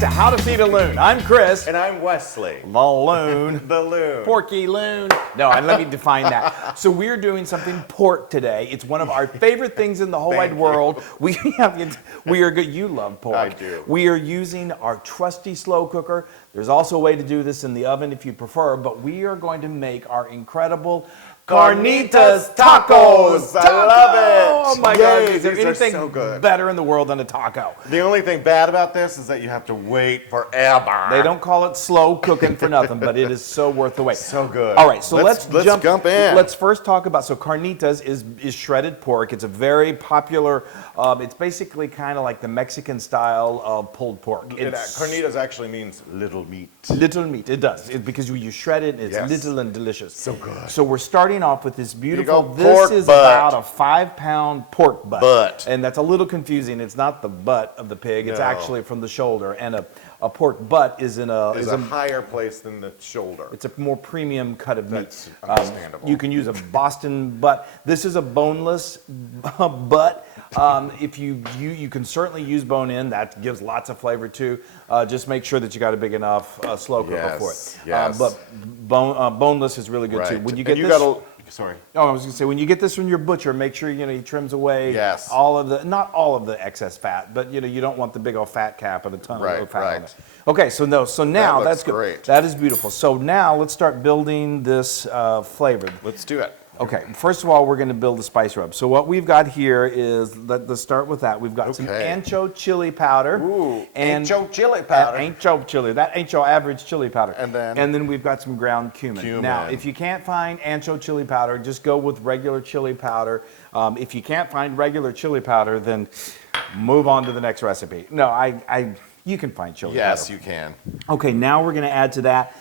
to How to Feed a Loon. I'm Chris. And I'm Wesley. The Loon. The Loon. Porky Loon. No, and let me define that. So we're doing something pork today. It's one of our favorite things in the whole wide world. We are good. You love pork. I do. We are using our trusty slow cooker. There's also a way to do this in the oven if you prefer, but we are going to make our incredible Carnitas tacos. I love it. Oh my God! Is there anything so good. better in the world than a taco? The only thing bad about this is that you have to wait forever. They don't call it slow cooking for nothing, but it is so worth the wait. So good. All right, so let's jump in. Let's first talk about, so carnitas is shredded pork. It's a very popular, it's basically kind of like the Mexican style of pulled pork. Carnitas actually means little meat. Little meat, it does. Because you shred it, it's Yes. little and delicious. So good. So we're starting off with this beautiful, go, this pork is butt. about a 5-pound pork butt. And that's a little confusing. It's not the butt of the pig, it's No. actually from the shoulder. And a pork butt is in a... Is a higher place than the shoulder. It's a more premium cut of meat. That's understandable. You can use a Boston butt. This is a boneless butt. If you can certainly use bone in. That gives lots of flavor too. Just make sure that you got a big enough slow cooker for it. Yes. But boneless is really good too. When you get sorry. Oh, I was going to say, when you get this from your butcher, make sure he trims away Yes. not all of the excess fat, but you don't want the big old fat cap and a ton of fat on it. Right. Okay, so now that's good. Great. That is beautiful. So now let's start building this flavor. Let's do it. Okay, first of all, we're going to build the spice rub. So what we've got here is, let's start with that. We've got some ancho chili powder. Ooh, and ancho chili powder. Ancho chili. That ain't your average chili powder. And then we've got some ground cumin. Now, if you can't find ancho chili powder, just go with regular chili powder. If you can't find regular chili powder, then move on to the next recipe. No, you can find chili powder. Yes, you can. Okay, now we're going to add to that.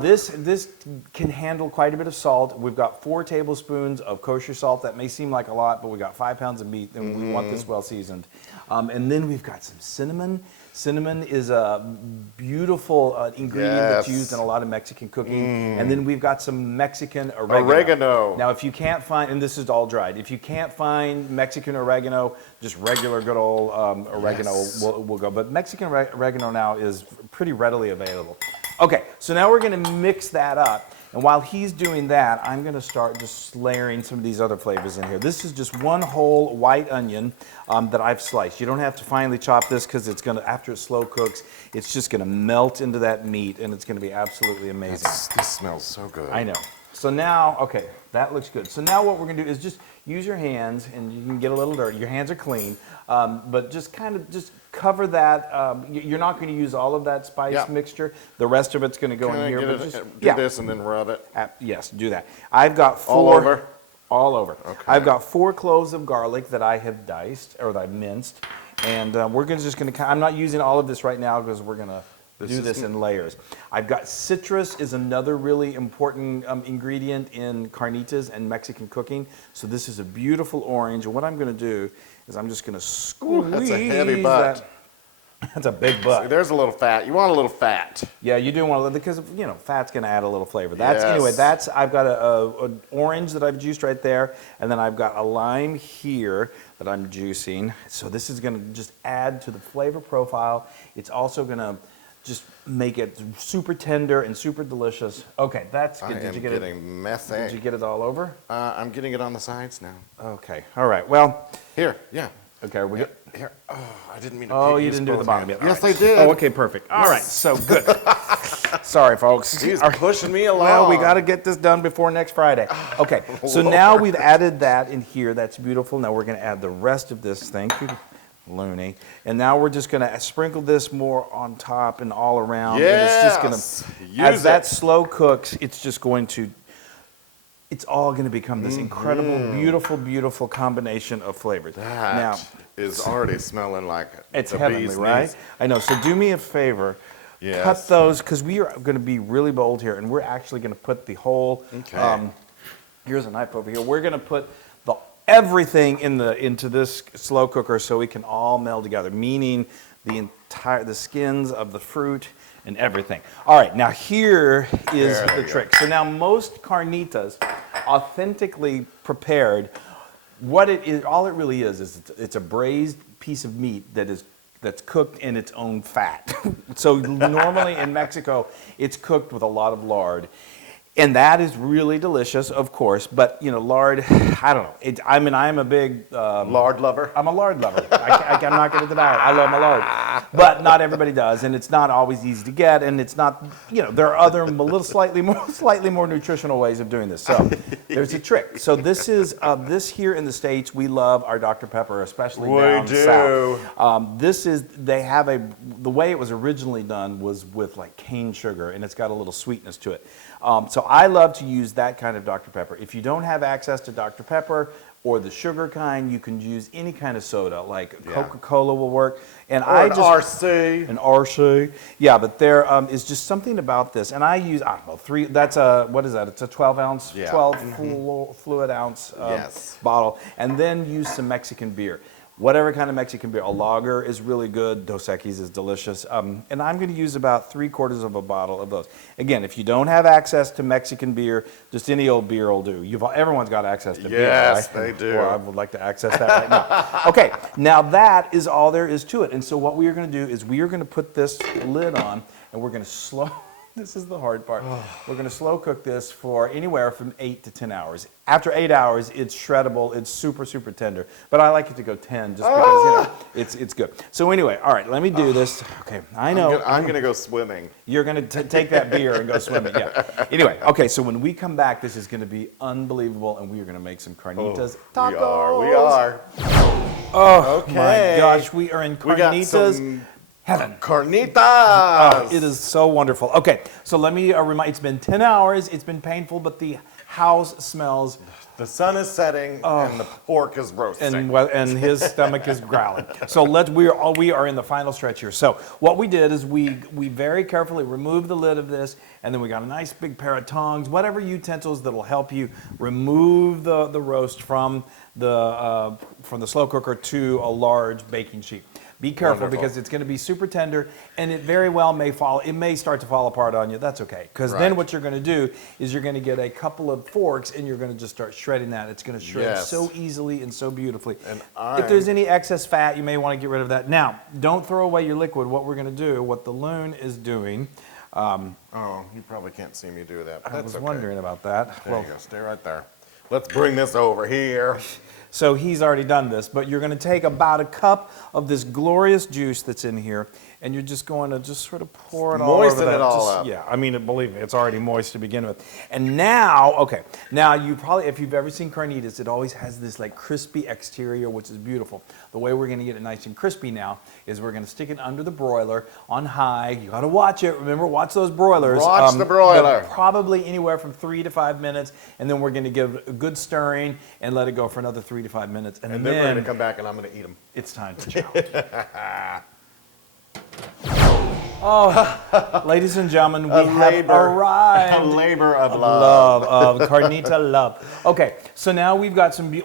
This can handle quite a bit of salt. We've got 4 tablespoons of kosher salt. That may seem like a lot, but we got 5 pounds of meat, and we want this well seasoned. And then we've got some cinnamon. Cinnamon is a beautiful ingredient that's used in a lot of Mexican cooking. And then we've got some Mexican oregano. Now, if you can't find, and this is all dried, if you can't find Mexican oregano, just regular good old oregano will go. But Mexican oregano now is pretty readily available. Okay, so now we're going to mix that up. And while he's doing that, I'm going to start just layering some of these other flavors in here. This is just one whole white onion that I've sliced. You don't have to finely chop this because it's going to, after it slow cooks, it's just going to melt into that meat and it's going to be absolutely amazing. This smells so good. I know. So now, okay, that looks good. So now what we're going to do is just use your hands, and you can get a little dirty. Your hands are clean, but just kind of cover that. You're not going to use all of that spice mixture. The rest of it's going to go in here. Do this and then rub it. Yes, do that. I've got 4. All over? All over. Okay. I've got 4 cloves of garlic that I have diced, or that I've minced. And we're just going to, I'm not using all of this right now because we're going to do this in layers. I've got citrus is another really important ingredient in carnitas and Mexican cooking. So this is a beautiful orange. And what I'm going to do is I'm just going to squeeze. That's a heavy butt. That's a big butt. So there's a little fat. You want a little fat. Yeah, you do want a little, because fat's going to add a little flavor. Anyway, I've got an orange that I've juiced right there, and then I've got a lime here that I'm juicing. So this is going to just add to the flavor profile. It's also going to just make it super tender and super delicious. Okay, that's good. Did you get getting messy. Did you get it all over? I'm getting it on the sides now. Okay, all right. Well, here, yeah. Okay, are we good? Here. Oh, I didn't mean to. Oh, you didn't do the bottom yet. Yes, I did. Oh, okay, perfect. All right, so good. Sorry, folks. He's pushing me along. Well, we got to get this done before next Friday. Okay, so now we've added that in here. That's beautiful. Now we're going to add the rest of this. Thank you, Looney. And now we're just going to sprinkle this more on top and all around. Yes. And it's just going to, as that slow cooks, it's just going to, it's all going to become this incredible, beautiful, beautiful combination of flavors. That is already smelling like it's heavenly, right? I know. So do me a favor. Yes. Cut those, because we are going to be really bold here, and we're actually going to put the whole. Okay. Here's a knife over here. We're going to put everything into this slow cooker so it can all meld together, meaning the skins of the fruit and everything. All right, now here is the trick. So now most carnitas, authentically prepared, what it is, all it really is it's a braised piece of meat that is that's cooked in its own fat. So normally in Mexico, it's cooked with a lot of lard. And that is really delicious, of course. But, you know, lard, I don't know. I'm a big... Lard lover? I'm a lard lover. I'm not going to deny it. I love my lard. But not everybody does, and it's not always easy to get, and it's not, you know, there are other slightly more nutritional ways of doing this. So there's a trick. So this is, this here in the States, we love our Dr. Pepper, especially down south. The way it was originally done was with like cane sugar, and it's got a little sweetness to it. So I love to use that kind of Dr. Pepper. If you don't have access to Dr. Pepper or the sugar kind, you can use any kind of soda, like Coca-Cola will work. And or an RC. An RC. Yeah, but there is just something about this. And I use, I don't know, that's a, what is that? It's a 12 ounce, 12 fluid ounce bottle. And then use some Mexican beer. Whatever kind of Mexican beer. A lager is really good. Dos Equis is delicious. And I'm going to use about 3/4 of a bottle of those. Again, if you don't have access to Mexican beer, just any old beer will do. Everyone's got access to beer, right? Yes, they do. Or I would like to access that right now. Okay, now that is all there is to it. And so what we are going to do is we are going to put this lid on, and we're going to this is the hard part. We're going to slow cook this for anywhere from 8 to 10 hours. After 8 hours, it's shreddable. It's super, super tender. But I like it to go 10 just because, you know, it's good. So anyway, all right, let me do this. Okay, I know. I'm going to go swimming. You're going to take that beer and go swimming, yeah. Anyway, okay, so when we come back, this is going to be unbelievable, and we are going to make some Carnitas tacos. We are. Oh, Okay. my gosh, we are in Carnitas. Heaven. Carnitas! Oh, it is so wonderful. Okay, so let me remind, it's been 10 hours, it's been painful, but the house smells. The sun is setting and the pork is roasting. And his stomach is growling. So we are in the final stretch here. So what we did is we very carefully removed the lid of this, and then we got a nice big pair of tongs, whatever utensils that'll help you remove the roast from the slow cooker to a large baking sheet. Be careful because it's going to be super tender, and it very well may start to fall apart on you. That's okay, because then what you're going to do is you're going to get a couple of forks, and you're going to just start shredding that. It's going to shred so easily and so beautifully. And if there's any excess fat, you may want to get rid of that. Now, don't throw away your liquid. What we're going to do, what the Loon is doing. Oh, you probably can't see me do that. But I was wondering about that. There you go. Stay right there. Let's bring this over here. So he's already done this, but you're going to take about a cup of this glorious juice that's in here, and you're just going to just sort of pour it all over that. Moisten it all up. Yeah, I mean, believe me, it's already moist to begin with. And now, okay, now you probably, if you've ever seen carnitas, it always has this like crispy exterior, which is beautiful. The way we're going to get it nice and crispy now is we're going to stick it under the broiler on high. You got to watch it. Remember, watch those broilers. Watch the broiler. Probably anywhere from 3 to 5 minutes, and then we're going to give a good stirring and let it go for another 3 to 5 minutes. And then we're going to come back and I'm going to eat them. It's time to chow. Oh, ladies and gentlemen, we have arrived. A labor of love. Of carnita love. Okay, so now we've got some,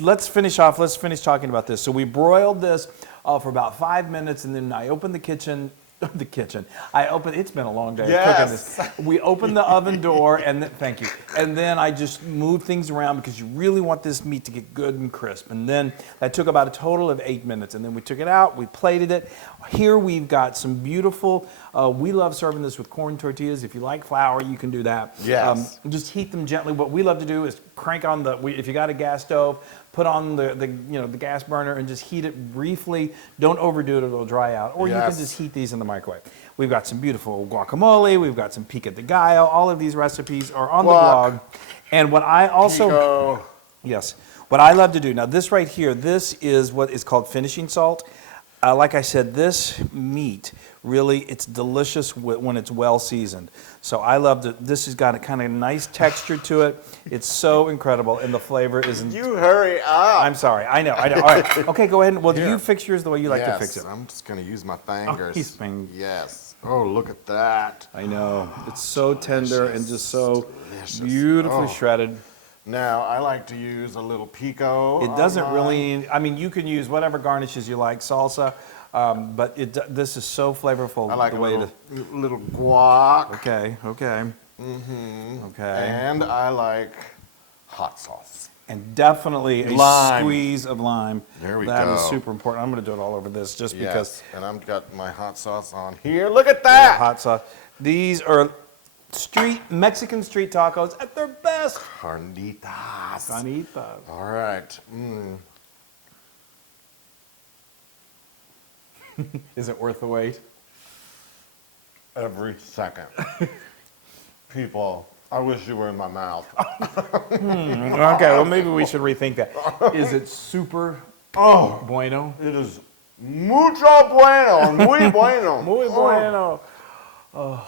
let's finish talking about this. So we broiled this for about 5 minutes, and then I opened the kitchen. It's been a long day cooking this. We opened the oven door, and thank you. And then I just moved things around because you really want this meat to get good and crisp. And then that took about a total of 8 minutes. And then we took it out, we plated it. Here we've got some beautiful, we love serving this with corn tortillas. If you like flour, you can do that. Yes. Just heat them gently. What we love to do is crank on if you got a gas stove, put on the gas burner and just heat it briefly. Don't overdo it or it'll dry out. Or you can just heat these in the microwave. We've got some beautiful guacamole. We've got some pico de gallo. All of these recipes are on the blog. And what I also... Yes. What I love to do, now this right here, this is what is called finishing salt. Like I said, this meat, really, it's delicious when it's well seasoned. So I love that this has got a kind of nice texture to it. It's so incredible, and the flavor isn't... You hurry up. I'm sorry. I know. All right. Okay, go ahead. Well, you fix yours the way you like to fix it. I'm just going to use my fingers. Yes. Oh, look at that. I know. It's so tender and just so beautifully shredded. Now, I like to use a little pico. It doesn't really, I mean, you can use whatever garnishes you like, salsa, but this is so flavorful. I like a little guac. Okay. And I like hot sauce. And definitely a Lime. squeeze of lime. There we That go. is super important. I'm going to do it all over this just because Yes, and I've got my hot sauce on here. Look at that. hot sauce. These are Mexican street tacos at their best. Carnitas. Carnitas. All right. Is it worth the wait? Every second. People, I wish you were in my mouth. Okay, well maybe we should rethink that. Is it super bueno? It is mucho bueno, muy bueno. Muy Oh, bueno.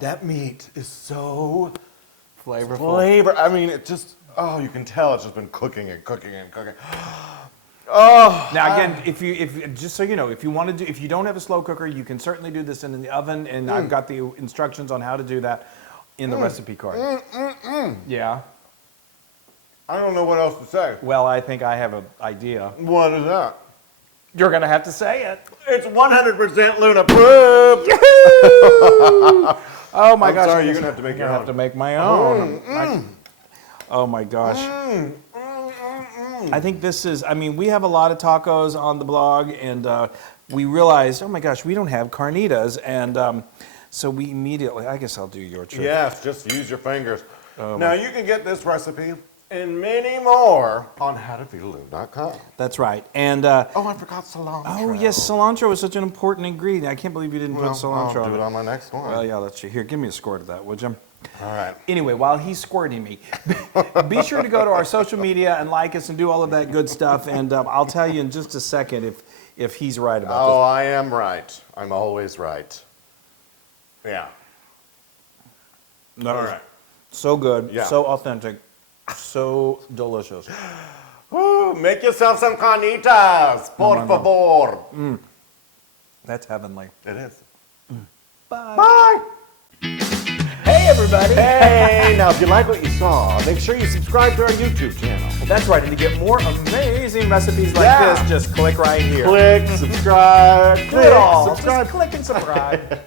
that meat is so Flavorful. flavor. I mean, it just, you can tell it's just been cooking and cooking and cooking. Oh, Now again, if just so you know, if you don't have a slow cooker, you can certainly do this in the oven, and I've got the instructions on how to do that in the recipe card. Yeah. I don't know what else to say. Well, I think I have an idea. What is that? You're gonna have to say it. It's 100% Loon approved. Oh my I'm gosh! sorry, I you're guess gonna have to make I'm your gonna have own. to make my own. Oh my gosh! I think this is. I mean, we have a lot of tacos on the blog, and we realized, oh my gosh, we don't have carnitas, and so we immediately. I guess I'll do your trick. Yes, just use your fingers. Now, you can get this recipe and many more on howtofeedaloon.com. That's right. And Oh, I forgot cilantro. oh yes, cilantro is such an important ingredient. I can't believe you didn't Well, put cilantro I'll on do it. it on my next one. Well, yeah, let's see. Here, give me a squirt of that, would you? All right. Anyway, while he's squirting me, be sure to go to our social media and like us and do all of that good stuff. And I'll tell you in just a second if he's right about Oh, I am right. I'm always right. Yeah. this. All right. So good, Yeah. so authentic, so delicious. Ooh, make yourself some carnitas, por favor. That's heavenly. It is. Bye. Bye. Hey, everybody. Hey, now if you like what you saw, make sure you subscribe to our YouTube channel. That's right. And to get more amazing recipes like Yeah. this, just click right here. Click, subscribe, Do it all. subscribe. Just click and subscribe.